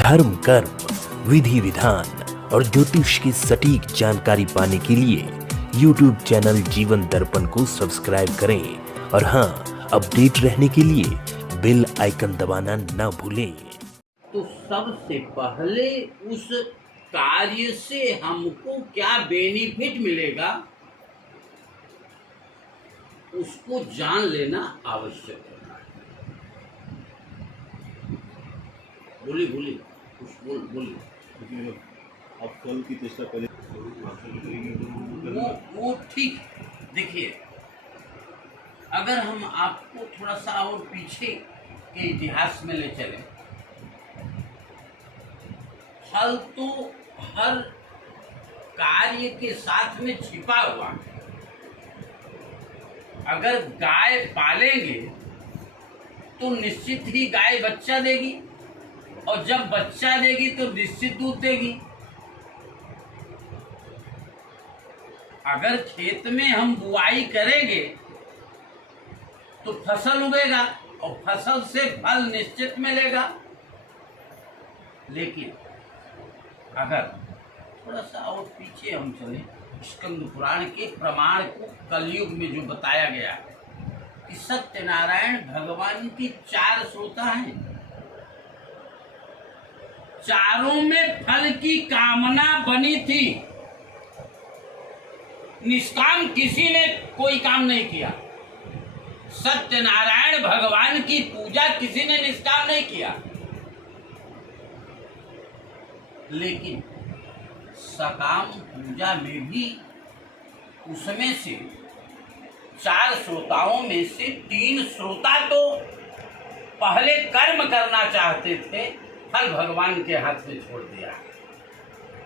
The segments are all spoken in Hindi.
धर्म, कर्म, विधि विधान और ज्योतिष की सटीक जानकारी पाने के लिए YouTube चैनल जीवन दर्पण को सब्सक्राइब करें और हाँ, अपडेट रहने के लिए बेल आइकन दबाना ना भूलें। तो सबसे पहले उस कार्य से हमको क्या बेनिफिट मिलेगा उसको जान लेना आवश्यक है। बोलिए कुछ बोलिए। आप फल की चेष्टा करें। वो ठीक। देखिए, अगर हम आपको थोड़ा सा और पीछे के इतिहास में ले चलें, फल तो हर कार्य के साथ में छिपा हुआ है। अगर गाय पालेंगे तो निश्चित ही गाय बच्चा देगी, और जब बच्चा देगी तो निश्चित दूध देगी। अगर खेत में हम बुआई करेंगे तो फसल उगेगा और फसल से फल निश्चित मिलेगा। लेकिन अगर थोड़ा सा और पीछे हम चलें, स्कंद पुराण के प्रमाण को कलयुग में जो बताया गया है कि सत्यनारायण भगवान की 4 श्रोता हैं, चारों में फल की कामना बनी थी। निष्काम किसी ने कोई काम नहीं किया। सत्यनारायण भगवान की पूजा किसी ने निष्काम नहीं किया। लेकिन सकाम पूजा में भी उसमें से 4 श्रोताओं में से 3 श्रोता तो पहले कर्म करना चाहते थे, फल भगवान के हाथ में छोड़ दिया।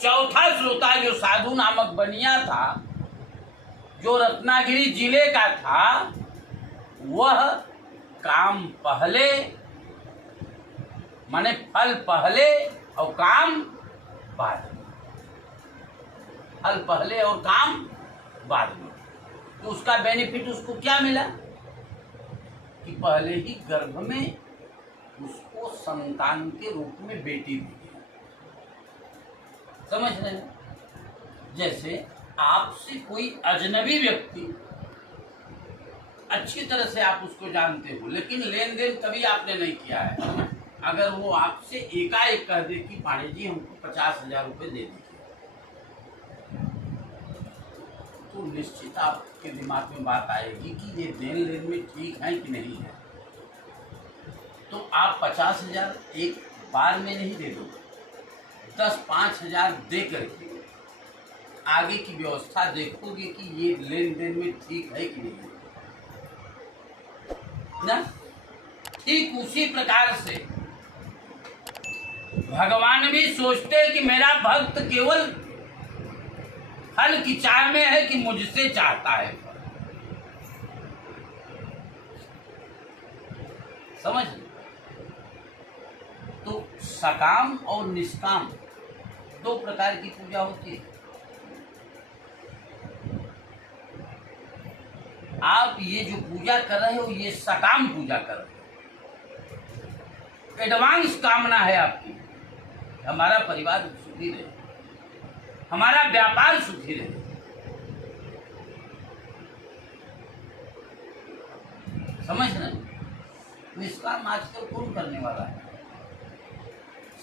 चौथा श्रोता जो साधु नामक बनिया था, जो रत्नागिरी जिले का था, वह काम पहले, माने फल पहले और काम बाद में। फल पहले और काम बाद में। तो उसका बेनिफिट उसको क्या मिला कि पहले ही गर्भ में उसको संतान के रूप में बेटी दी। समझ रहे हैं? जैसे आपसे कोई अजनबी व्यक्ति, अच्छी तरह से आप उसको जानते हो, लेकिन लेन देन कभी आपने नहीं किया है, अगर वो आपसे एकाएक कह दे कि पांडे जी हमको 50,000 रुपये दे दीजिए, तो निश्चित आपके दिमाग में बात आएगी कि ये देन लेन में ठीक है कि नहीं है। तो आप 50,000 एक बार में नहीं दे दोगे, 10-5,000 दे करके आगे की व्यवस्था देखोगे कि ये लेन देन में ठीक है कि नहीं है ना। ठीक उसी प्रकार से भगवान भी सोचते हैं कि मेरा भक्त केवल फल की चाह में है कि मुझसे चाहता है। समझ? तो सकाम और निष्काम 2 प्रकार की पूजा होती है। आप ये जो पूजा कर रहे हो, ये सकाम पूजा कर रहे हो। एडवांस कामना है आपकी, हमारा परिवार सुखी रहे, हमारा व्यापार सुखी रहे। समझ रहे? निष्काम आजकल कौन करने वाला है?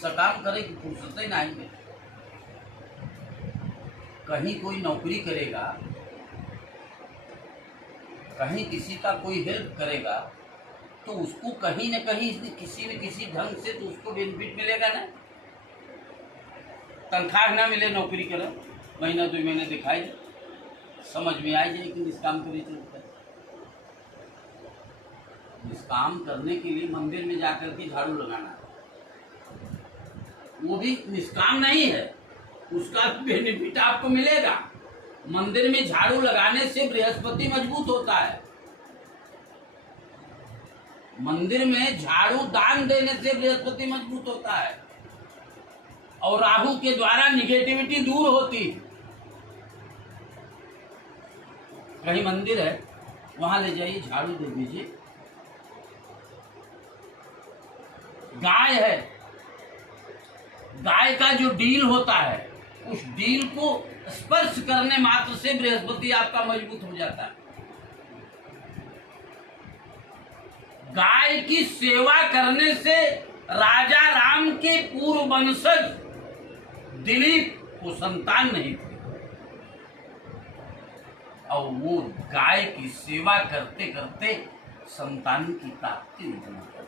सकाम करे कि फुर्सत ही नहीं है। कहीं कोई नौकरी करेगा, कहीं किसी का कोई हेल्प करेगा, तो उसको कहीं न कहीं किसी न किसी ढंग से तो उसको बेनिफिट मिलेगा ना। तनख्वाह ना मिले, नौकरी करो, महीना 2 महीने दिखाई दे, समझ में आ जाए कि निष्काम करे चलता है। निष्काम करने के लिए मंदिर में जाकर के झाड़ू लगाना, वो भी निष्काम नहीं है, उसका बेनिफिट आपको मिलेगा। मंदिर में झाड़ू लगाने से बृहस्पति मजबूत होता है। मंदिर में झाड़ू दान देने से बृहस्पति मजबूत होता है, और राहु के द्वारा निगेटिविटी दूर होती है। कहीं मंदिर है, वहां ले जाइए, झाड़ू दे दीजिए। गाय है, गाय का जो डील होता है, उस डील को स्पर्श करने मात्र से बृहस्पति आपका मजबूत हो जाता है। गाय की सेवा करने से राजा राम के पूर्व वंशज दिलीप को संतान नहीं थी, और वो गाय की सेवा करते करते संतान की प्राप्ति नहीं कर पाते।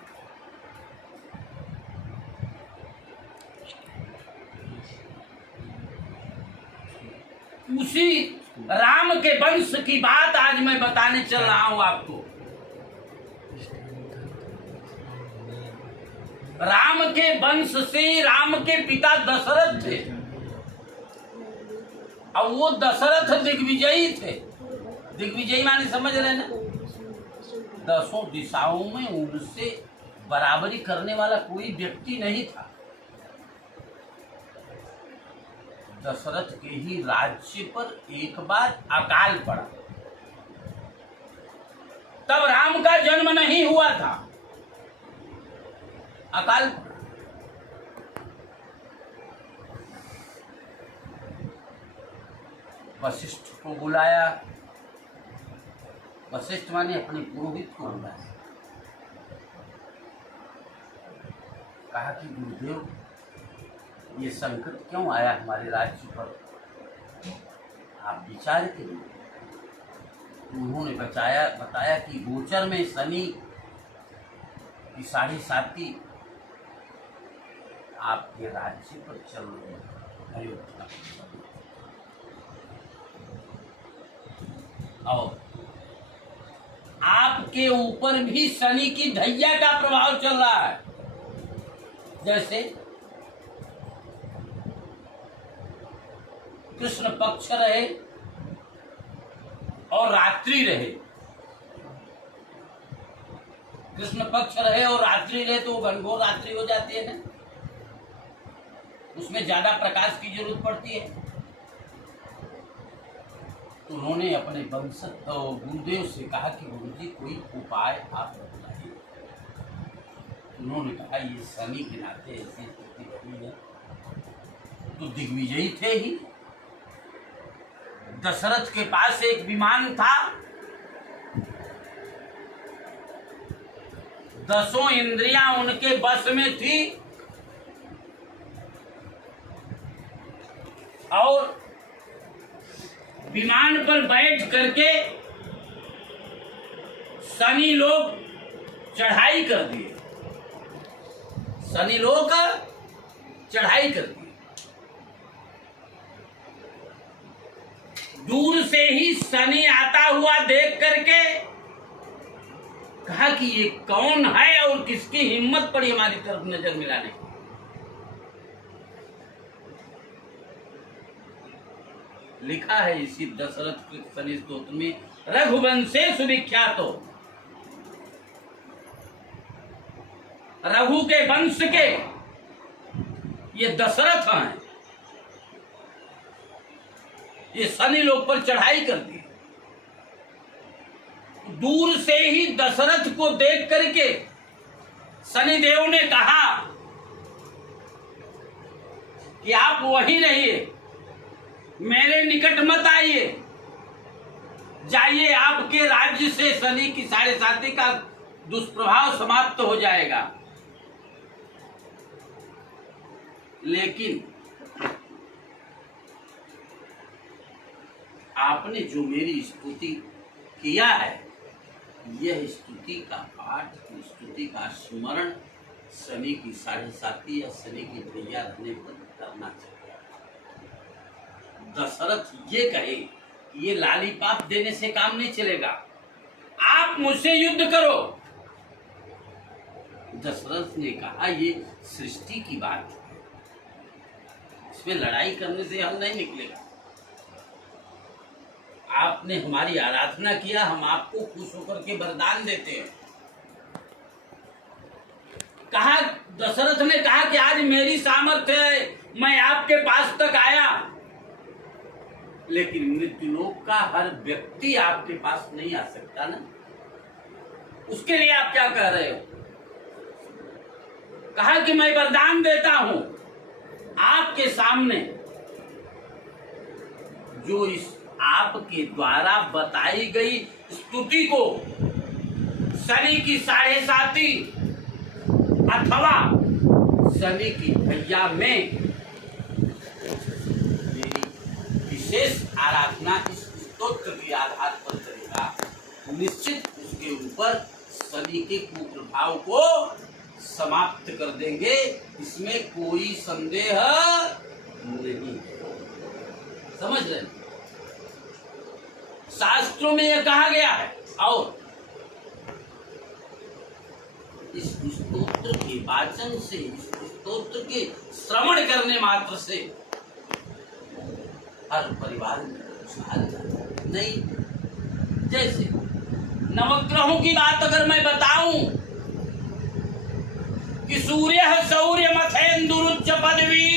उसी राम के वंश की बात आज मैं बताने चल रहा हूं आपको। राम के वंश से राम के पिता दशरथ थे, और वो दशरथ दिग्विजयी थे। दिग्विजयी माने समझ रहे ना, 10 दिशाओं में उनसे बराबरी करने वाला कोई व्यक्ति नहीं था। दशरथ के ही राज्य पर एक बार अकाल पड़ा, तब राम का जन्म नहीं हुआ था, अकाल पड़ा। वशिष्ठ को बुलाया, वशिष्ठ माने अपने पुरोहित को बुलाया, कहा कि गुरुदेव ये संकट क्यों आया हमारे राज्य पर, आप विचार करिए। उन्होंने बताया कि गोचर में शनि की 7.5 आपके राज्य पर चल रही है, अयोध्या, और आपके ऊपर भी शनि की ढैया का प्रभाव चल रहा है। जैसे कृष्ण पक्ष रहे और रात्रि रहे, कृष्ण पक्ष रहे और रात्रि रहे तो वो घनघोर रात्रि हो जाती है ना, उसमें ज्यादा प्रकाश की जरूरत पड़ती है। तो उन्होंने अपने वंशज गुरुदेव से कहा कि गुरुजी कोई उपाय आप बताइए। उन्होंने कहा ये शनि के नाते ऐसी स्थिति बनी है, तो दिग्विजयी थे ही। दशरथ के पास एक विमान था, 10 इंद्रियां उनके बस में थी, और विमान पर बैठ करके शनि लोग चढ़ाई कर दिए, शनि लोग चढ़ाई कर दिए। दूर से ही शनि आता हुआ देख करके कहा कि ये कौन है और किसकी हिम्मत पड़ी हमारी तरफ नजर मिलाने। लिखा है इसी दशरथ के शनि स्तोत्र में, रघुवंशे सुविख्यातो, रघु के वंश के ये दशरथ हैं, ये शनि लोक पर चढ़ाई कर दी। दूर से ही दशरथ को देख करके शनिदेव ने कहा कि आप वहीं रहिए, मेरे निकट मत आइए, जाइए, आपके राज्य से शनि की 7.5 का दुष्प्रभाव समाप्त हो जाएगा। लेकिन आपने जो मेरी स्तुति किया है, यह स्तुति का पाठ, स्तुति का स्मरण शनि की 7.5 या शनि की ढैया रहने पर करना चाहिए। दशरथ ये कहे ये लालीपाप देने से काम नहीं चलेगा, आप मुझसे युद्ध करो। दशरथ ने कहा ये सृष्टि की बात है, इसमें लड़ाई करने से हल नहीं निकलेगा। आपने हमारी आराधना किया, हम आपको खुश होकर के वरदान देते हैं। कहा, दशरथ ने कहा कि आज मेरी सामर्थ्य है, मैं आपके पास तक आया, लेकिन मृत्युलोक का हर व्यक्ति आपके पास नहीं आ सकता ना, उसके लिए आप क्या कह रहे हो? कहा कि मैं वरदान देता हूं, सामने जो इस आपके द्वारा बताई गई स्तुति को शनि की 7.5 अथवा शनि की भैया में मेरी विशेष आराधना इस स्तोत्र के आधार पर करेगा, निश्चित उसके ऊपर शनि के कुप्रभाव को समाप्त कर देंगे, इसमें कोई संदेह नहीं। समझ रहे हैं? शास्त्रों में यह कहा गया है। और इस स्तोत्र के वाचन से, इस स्तोत्र के श्रवण करने मात्र से हर परिवार में खुशहाल नहीं। जैसे नवग्रहों की बात अगर मैं बताऊं कि सूर्य शौर्य मथेन्दुरुच्च पदवी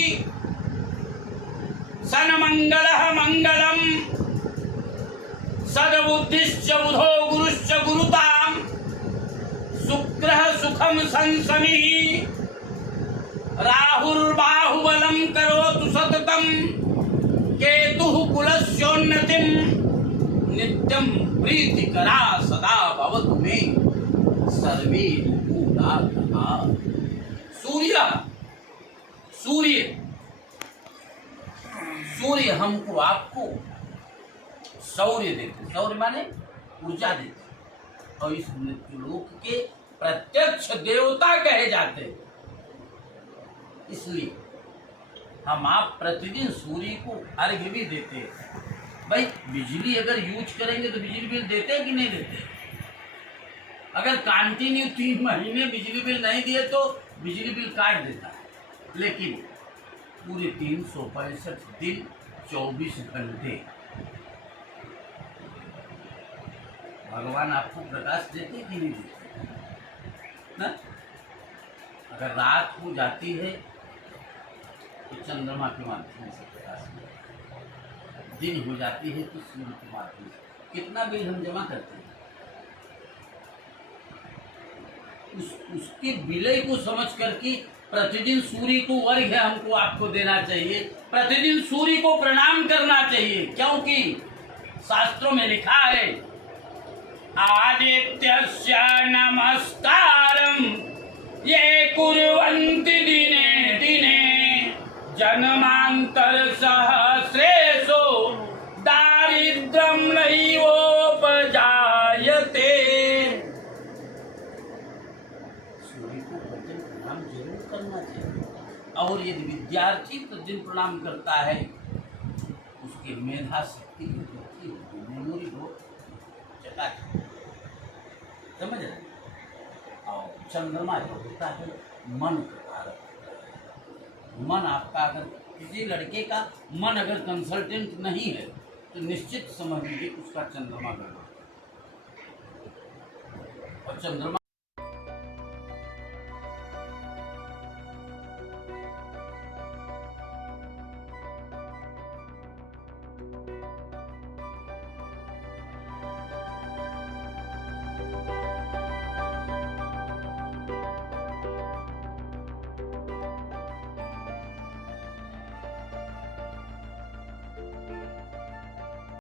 सन मंगल मंगलम सद्बुद्धिश्च बुधो गुरुश्च गुरुताम शुक्र सुखम संसमी राहुर्बाहुबलम करोतु सततम केतुः कुलस्योन्नतिम नित्यं प्रीतिकरा सदा भवतु मे सर्वे भूताः। सूर्य सूर्य सूर्य हमको आपको शौर्य देते, शौर्य माने ऊर्जा देते, और इस मृत्युलोक के प्रत्यक्ष देवता कहे जाते हैं। इसलिए हम आप प्रतिदिन सूर्य को अर्घ्य भी देते हैं। भाई बिजली अगर यूज करेंगे तो बिजली बिल देते हैं कि नहीं देते? अगर कंटिन्यू 3 महीने बिजली बिल नहीं दिए तो बिजली बिल काट देता है। लेकिन पूरे 365 दिन 24 घंटे भगवान आपको प्रकाश देते कि नहीं देते ना? अगर रात हो जाती है तो चंद्रमा के माध्यम से प्रकाश मिलता है, दिन हो जाती है तो सूर्य के माध्यम से। कितना बिल हम जमा करते हैं, उसके विलय को समझ करके प्रतिदिन सूर्य को अर्घ्य हमको आपको देना चाहिए, प्रतिदिन सूर्य को प्रणाम करना चाहिए, क्योंकि शास्त्रों में लिखा है आदित्यस्य नमस्कारं ये कुर्वन्ति दिने दिने जन्मांतर सहस्रेषु दारिद्र्यं नैवोपजायते। सूर्य को प्रतिदिन प्रणाम जरूर करना चाहिए, और यदि विद्यार्थी प्रतिदिन प्रणाम करता है उसकी मेधा शक्ति की वृद्धि होगी, मेमोरी हो चकाचक, समझ रहे? और चंद्रमा जो होता है मन का कारक। मन आपका, अगर किसी लड़के का मन अगर कंसल्टेंट नहीं है तो निश्चित समझ लीजिए उसका चंद्रमा गड़बड़, और चंद्रमा